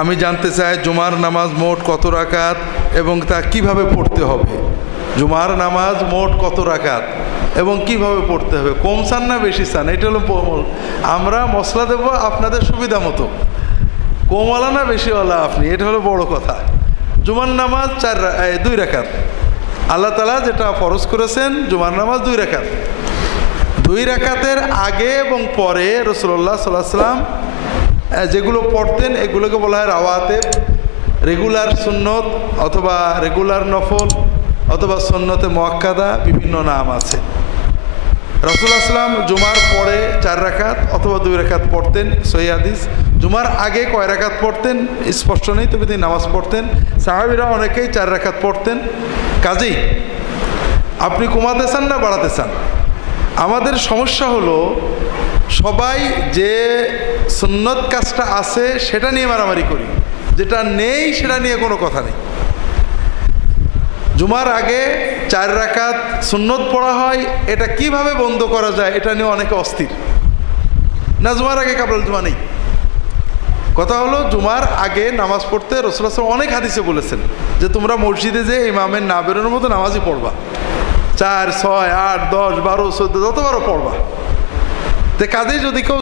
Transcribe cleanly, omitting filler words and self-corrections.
আমি জানতে চাই জুমার নামাজ মোট কত রাকাত এবং তা কিভাবে পড়তে হবে। জুমার নামাজ মোট কত রাকাত এবং কিভাবে পড়তে হবে, কম চান না বেশি চান, এটা হলো আমরা মশলা দেব আপনাদের সুবিধা মতো, কমওয়ালা না বেশিওয়ালা আপনি, এটা হলো বড় কথা। জুমার নামাজ 2 রাকাত, আল্লাহ তাআলা যেটা ফরজ করেছেন জুমার নামাজ 2 রাকাত। 2 রাকাতের আগে এবং পরে রাসূলুল্লাহ সাল্লাল্লাহু আলাইহি ওয়াসাল্লাম যেগুলো পড়তেন এগুলোকে বলা হয় রাওয়াতেব, রেগুলার সুন্নত অথবা রেগুলার নফল অথবা সুন্নতে মুআক্কাদা, বিভিন্ন নাম আছে। রাসূলুল্লাহ সাল্লাম জুমার পরে 4 রাকাত অথবা 2 রাকাত পড়তেন, সহিহ হাদিস। জুমার আগে কয় রাকাত পড়তেন স্পষ্ট নেই, তবে তিনি নামাজ পড়তেন। সাহাবীরা অনেকেই 4 রাকাত পড়তেন। কাজেই আপনি কমাতে চান না বাড়াতে চান, আমাদের সমস্যা হলো সবাই যে সুন্নত কাজটা আছে সেটা নিয়ে মারামারি করি, যেটা নেই সেটা নিয়ে কোনো কথা নেই। জুমার আগে 4 রাকাত সুন্নত পড়া হয়, এটা কিভাবে বন্ধ করা যায় এটা নিয়ে অনেকে অস্থির। না, জুমার আগে কাবলাল জুমা নেই। কথা হলো জুমার আগে নামাজ পড়তে রাসূলুল্লাহ সাল্লাল্লাহু আলাইহি ওয়াসাল্লাম অনেক হাদিসে বলেছেন যে তোমরা মসজিদে যে ইমামের না বেরোনোর মতো নামাজই পড়বা, 4, 6, 8, 10, 12, 14 যতবারও পড়বা। তো কাজেই যদি কেউ